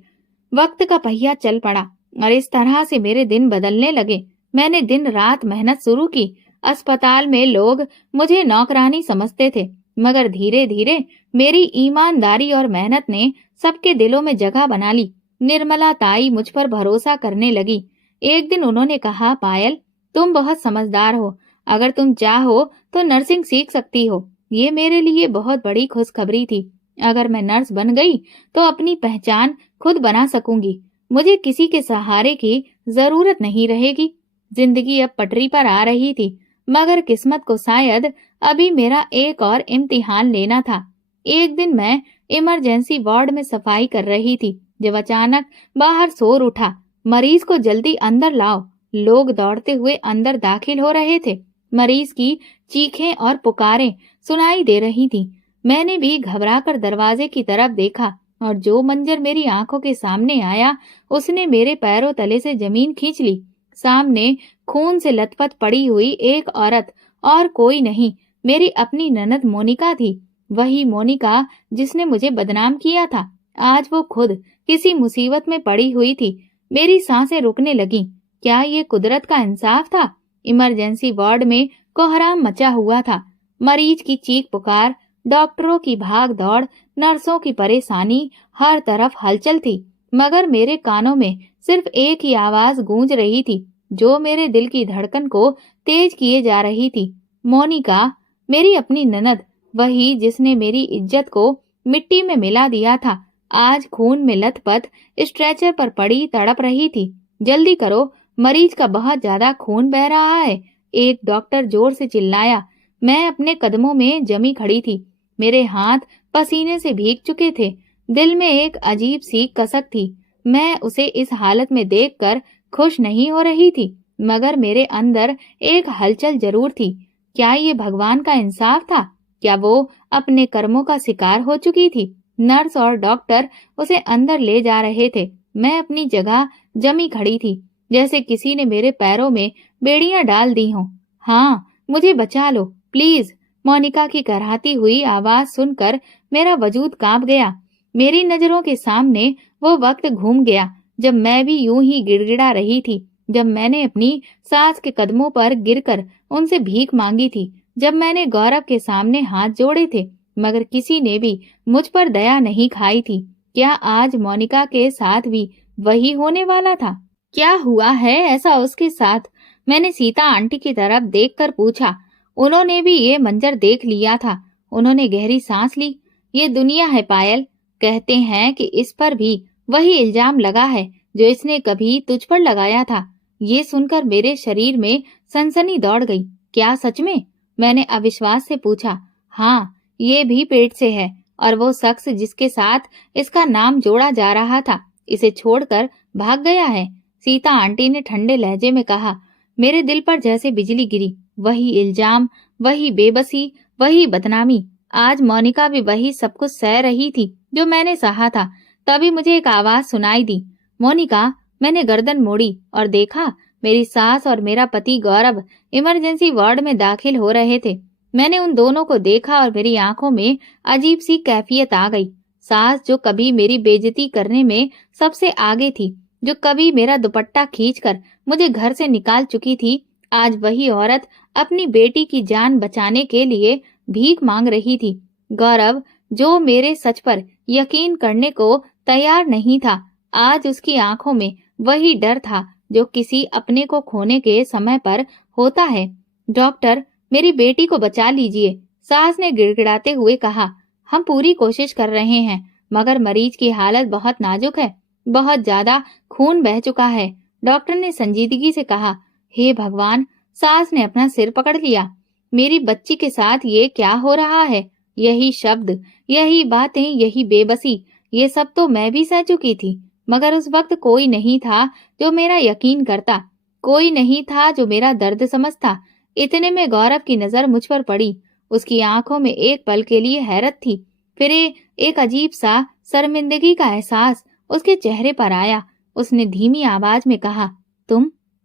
वक्त का पहिया चल पड़ा और इस तरह से मेरे दिन बदलने लगे। मैंने दिन रात मेहनत शुरू की। अस्पताल में लोग मुझे नौकरानी समझते थे, मगर धीरे धीरे मेरी ईमानदारी और मेहनत ने सबके दिलों में जगह बना ली। निर्मला ताई मुझ पर भरोसा करने लगी। एक दिन उन्होंने कहा, पायल, तुम बहुत समझदार हो। अगर तुम चाहो तो नर्सिंग सीख सकती हो। ये मेरे लिए बहुत बड़ी खुशखबरी थी। अगर मैं नर्स बन गई तो अपनी पहचान खुद बना सकूंगी। मुझे किसी के सहारे की जरूरत नहीं रहेगी। जिंदगी अब पटरी पर आ रही थी, मगर किस्मत को शायद अभी मेरा एक और इम्तिहान लेना था। एक दिन मैं इमरजेंसी वार्ड में सफाई कर रही थी जब अचानक बाहर शोर उठा, मरीज को जल्दी अंदर लाओ। लोग दौड़ते हुए अंदर दाखिल हो रहे थे। मरीज की चीखें और पुकारें सुनाई दे रही थी। मैंने भी घबराकर दरवाजे की तरफ देखा और जो मंजर मेरी आंखों के सामने आया उसने मेरे पैरों तले से जमीन खींच ली। सामने खून से लथपथ पड़ी हुई एक औरत और कोई नहीं, मेरी अपनी ननद मोनिका थी। वही मोनिका जिसने मुझे बदनाम किया था। आज वो खुद किसी मुसीबत में पड़ी हुई थी। मेरी सांसें रुकने लगीं। क्या ये कुदरत का इंसाफ था? इमरजेंसी वार्ड में कोहराम मचा हुआ था। मरीज की चीख पुकार, डॉक्टरों की भाग दौड़, नर्सों की परेशानी, हर तरफ हलचल थी। मगर मेरे कानों में सिर्फ एक ही आवाज गूंज रही थी जो मेरे दिल की धड़कन को तेज किए जा रही थी। मोनिका, मेरी अपनी ननद, वही जिसने मेरी इज्जत को मिट्टी में मिला दिया था, आज खून में लथपथ स्ट्रेचर पर पड़ी तड़प रही थी। जल्दी करो, मरीज का बहुत ज्यादा खून बह रहा है, एक डॉक्टर जोर से चिल्लाया। मैं अपने कदमों में जमी खड़ी थी। मेरे हाथ पसीने से भीग चुके थे। दिल में एक अजीब सी कसक थी। मैं उसे इस हालत में देखकर खुश नहीं हो रही थी, मगर मेरे अंदर एक हलचल जरूर थी। क्या ये भगवान का इंसाफ था? क्या वो अपने कर्मों का शिकार हो चुकी थी? नर्स और डॉक्टर उसे अंदर ले जा रहे थे। मैं अपनी जगह जमी खड़ी थी, जैसे किसी ने मेरे पैरों में बेड़ियां डाल दी हों। हाँ, मुझे बचा लो प्लीज। मोनिका की कराहती हुई आवाज सुनकर मेरा वजूद कांप गया। मेरी नजरों के सामने वो वक्त घूम गया जब मैं भी यूं ही गिड़गिड़ा रही थी, जब मैंने अपनी सास के कदमों पर गिरकर उनसे भीख मांगी थी, जब मैंने गौरव के सामने हाथ जोड़े थे, मगर किसी ने भी मुझ पर दया नहीं खाई थी। क्या आज मोनिका के साथ भी वही होने वाला था? क्या हुआ है ऐसा उसके साथ? मैंने सीता आंटी की तरफ देखकर पूछा। उन्होंने भी ये मंजर देख लिया था। उन्होंने गहरी सांस ली। ये दुनिया है पायल, कहते हैं कि इस पर भी वही इल्जाम लगा है जो इसने कभी तुझ पर लगाया था। ये सुनकर मेरे शरीर में सनसनी दौड़ गई। क्या सच में? मैंने अविश्वास से पूछा। हाँ, ये भी पेट से है, और वो शख्स जिसके साथ इसका नाम जोड़ा जा रहा था इसे छोड़कर भाग गया है। सीता आंटी ने ठंडे लहजे में कहा। मेरे दिल पर जैसे बिजली गिरी। वही इल्जाम, वही बेबसी, वही बदनामी। आज मोनिका भी वही सब कुछ सह रही थी जो मैंने सहा था। तभी मुझे एक आवाज सुनाई दी, मोनिका। मैंने गर्दन मोड़ी और देखा मेरी सास और मेरा पति गौरव इमरजेंसी वार्ड में दाखिल हो रहे थे। मैंने उन दोनों को देखा और मेरी आंखों में अजीब सी कैफियत आ गई। सास जो कभी मेरी बेइज्जती करने में सबसे आगे थी, जो कभी मेरा दुपट्टा खींचकर मुझे घर से निकाल चुकी थी, आज वही औरत अपनी बेटी की जान बचाने के लिए भीख मांग रही थी। गौरव, जो मेरे सच पर यकीन करने को तैयार नहीं था, आज उसकी आंखों में वही डर था जो किसी अपने को खोने के समय पर होता है। डॉक्टर, मेरी बेटी को बचा लीजिए, सास ने गिड़गिड़ाते हुए कहा। हम पूरी कोशिश कर रहे हैं, मगर मरीज की हालत बहुत नाजुक है, बहुत ज्यादा खून बह चुका है, डॉक्टर ने संजीदगी से कहा। हे भगवान, सास ने अपना सिर पकड़ लिया। मेरी बच्ची के साथ ये क्या हो रहा है? यही शब्द, यही बातें, यही बेबसी, ये सब तो मैं भी सह चुकी थी, मगर उस वक्त कोई नहीं था जो मेरा यकीन करता, कोई नहीं था जो मेरा दर्द समझता। इतने में गौरव की नजर मुझ पर पड़ी। उसकी आंखों में एक पल के लिए हैरत थी, फिर एक अजीब सा शर्मिंदगी का एहसास उसके चेहरे पर आया। उसने धीमी आवाज में कहा,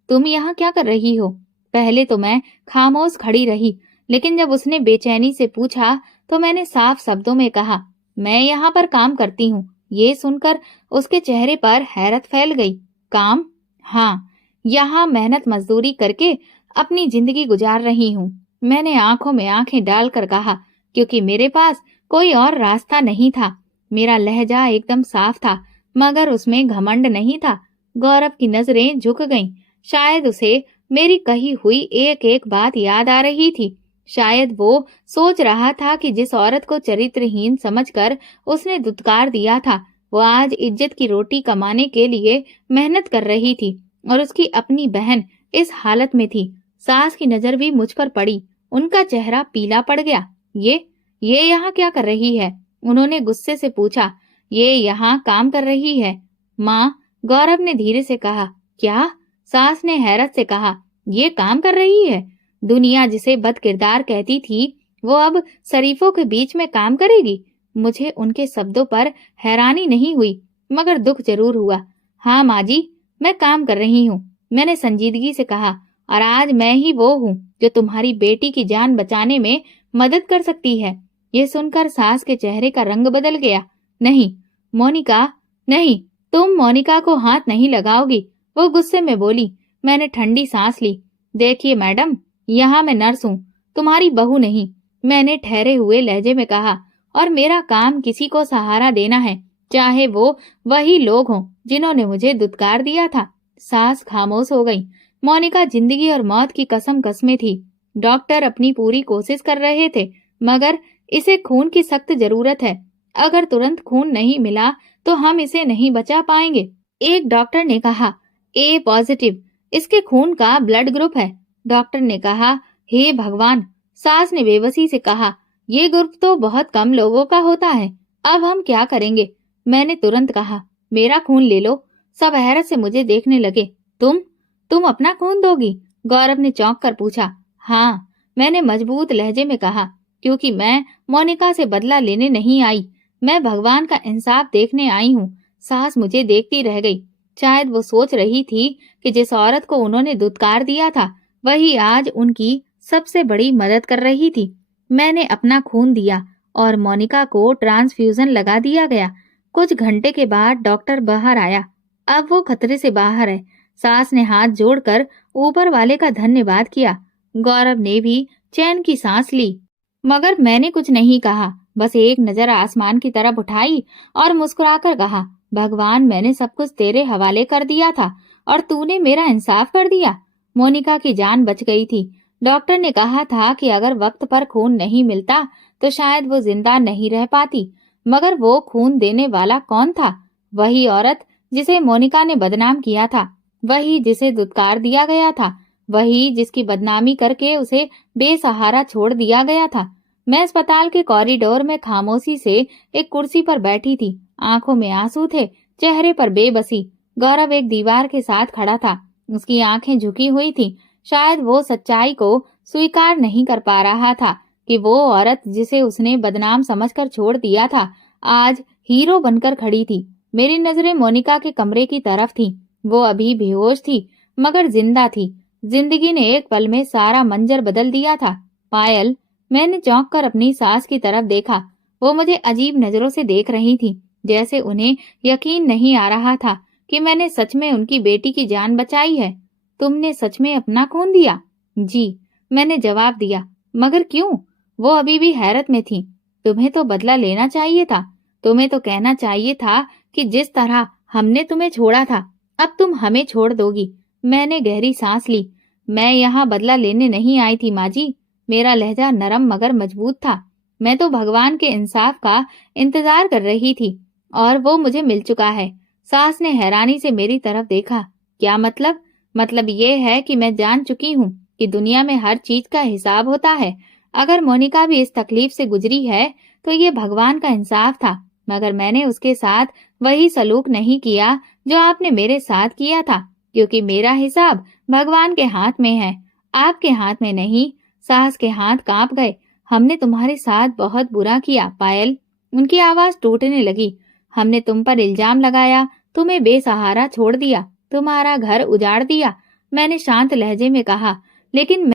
तुम यहाँ क्या कर रही हो? पहले तो मैं खामोश खड़ी रही, लेकिन जब उसने बेचैनी से पूछा तो मैंने साफ शब्दों में कहा, मैं यहाँ पर काम करती हूँ। ये सुनकर उसके चेहरे पर हैरत फैल गई। काम? हाँ, यहाँ मेहनत मजदूरी करके अपनी जिंदगी गुजार रही हूँ। मैंने आंखों में आंखें डालकर कहा, क्योंकि मेरे पास कोई और रास्ता नहीं था। मेरा लहजा एकदम साफ था, मगर उसमें घमंड नहीं था। गौरव की नजरें झुक गईं। शायद उसे मेरी कही हुई एक एक बात याद आ रही थी। शायद वो सोच रहा था कि जिस औरत को चरित्रहीन समझकर उसने दुत्कार दिया था, वो आज इज्जत की रोटी कमाने के लिए मेहनत कर रही थी और उसकी अपनी बहन इस हालत में थी। सास की नजर भी मुझ पर पड़ी। उनका चेहरा पीला पड़ गया। ये यहाँ क्या कर रही है? उन्होंने गुस्से से पूछा। ये यहाँ काम कर रही है माँ, गौरव ने धीरे से कहा। क्या? सास ने हैरत से कहा। ये काम कर रही है? दुनिया जिसे बदकिरदार कहती थी, वो अब शरीफों के बीच में काम करेगी? मुझे उनके शब्दों पर हैरानी नहीं हुई, मगर दुख जरूर हुआ। हाँ माँ जी, मैं काम कर रही हूँ, मैंने संजीदगी से कहा, और आज मैं ही वो हूँ जो तुम्हारी बेटी की जान बचाने में मदद कर सकती है। ये सुनकर सास के चेहरे का रंग बदल गया। नहीं मोनिका, नहीं, तुम मोनिका को हाथ नहीं लगाओगी, वो गुस्से में बोली। मैंने ठंडी सांस ली। देखिए मैडम, यहाँ मैं नर्स हूँ, तुम्हारी बहू नहीं, मैंने ठहरे हुए लहजे में कहा, और मेरा काम किसी को सहारा देना है, चाहे वो वही लोग हों जिन्होंने मुझे दुत्कार दिया था। सास खामोश हो गई। मोनिका जिंदगी और मौत की कसम कसमे थी। डॉक्टर अपनी पूरी कोशिश कर रहे थे, मगर इसे खून की सख्त जरूरत है। अगर तुरंत खून नहीं मिला तो हम इसे नहीं बचा पाएंगे। एक डॉक्टर ने कहा, ए पॉजिटिव, इसके खून का ब्लड ग्रुप है। डॉक्टर ने कहा, हे भगवान। सास ने बेबसी से कहा, ये ग्रुप तो बहुत कम लोगों का होता है, अब हम क्या करेंगे? मैंने तुरंत कहा, मेरा खून ले लो। सब हैरत से मुझे देखने लगे। तुम अपना खून दोगी? गौरव ने चौंक कर पूछा। हाँ, मैंने मजबूत लहजे में कहा, क्योंकि मैं मोनिका से बदला लेने नहीं आई, मैं भगवान का इंसाफ देखने आई हूँ। सास मुझे देखती रह गई। शायद वो सोच रही थी कि जिस औरत को उन्होंने दुत्कार दिया था, वही आज उनकी सबसे बड़ी मदद कर रही थी। मैंने अपना खून दिया और मोनिका को ट्रांसफ्यूजन लगा दिया गया। कुछ घंटे के बाद डॉक्टर बाहर आया। अब वो खतरे से बाहर है। सास ने हाथ जोड़कर ऊपर वाले का धन्यवाद किया। गौरव ने भी चैन की सांस ली, मगर मैंने कुछ नहीं कहा, बस एक नजर आसमान की तरफ उठाई और मुस्कुराकर कहा, भगवान, मैंने सब कुछ तेरे हवाले कर दिया था और तूने मेरा इंसाफ कर दिया। मोनिका की जान बच गई थी। डॉक्टर ने कहा था कि अगर वक्त पर खून नहीं मिलता तो शायद वो जिंदा नहीं रह पाती, मगर वो खून देने वाला कौन था? वही औरत जिसे मोनिका ने बदनाम किया था, वही जिसे दुत्कार दिया गया था, वही जिसकी बदनामी करके उसे बेसहारा छोड़ दिया गया था। मैं अस्पताल के कॉरिडोर में खामोशी से एक कुर्सी पर बैठी थी। आंखों में आंसू थे, चेहरे पर बेबसी। गौरव एक दीवार के साथ खड़ा था। उसकी आंखें झुकी हुई थी। शायद वो सच्चाई को स्वीकार नहीं कर पा रहा था कि वो औरत जिसे उसने बदनाम समझकर छोड़ दिया था, आज हीरो बनकर खड़ी थी। मेरी नजरें मोनिका के कमरे की तरफ थीं। वो अभी बेहोश थी, मगर जिंदा थी। जिंदगी ने एक पल में सारा मंजर बदल दिया था। पायल, मैंने चौंक कर अपनी सास की तरफ देखा। वो मुझे अजीब नजरों से देख रही थी, जैसे उन्हें यकीन नहीं आ रहा था कि मैंने सच में उनकी बेटी की जान बचाई है। तुमने सच में अपना खून दिया? जी, मैंने जवाब दिया। मगर क्यों? वो अभी भी हैरत में थी। तुम्हें तो बदला लेना चाहिए था। तुम्हें तो कहना चाहिए था कि जिस तरह हमने तुम्हें छोड़ा था, अब तुम हमें छोड़ दोगी। मैंने गहरी सांस ली। मैं यहाँ बदला लेने नहीं आई थी माँ जी। मेरा लहजा नरम मगर मजबूत था। मैं तो भगवान के इंसाफ का इंतजार कर रही थी और वो मुझे मिल चुका है। सास ने हैरानी से मेरी तरफ देखा। क्या मतलब? मतलब ये है कि मैं जान चुकी हूँ कि दुनिया में हर चीज का हिसाब होता है। अगर मोनिका भी इस तकलीफ से गुजरी है तो ये भगवान का इंसाफ था, मगर मैंने उसके साथ वही सलूक नहीं किया जो आपने मेरे साथ किया था, क्योंकि मेरा हिसाब भगवान के हाथ में है, आपके हाथ में नहीं। सास के हाथ कांप गए। हमने तुम्हारे साथ बहुत बुरा किया पायल। उनकी आवाज टूटने लगी। हमने तुम पर इल्जाम लगाया, तुम्हें बेसहारा छोड़ दिया, तुम्हारा घर उजाड़ दिया। मैंने शांत लहजे में कहा, लेकिन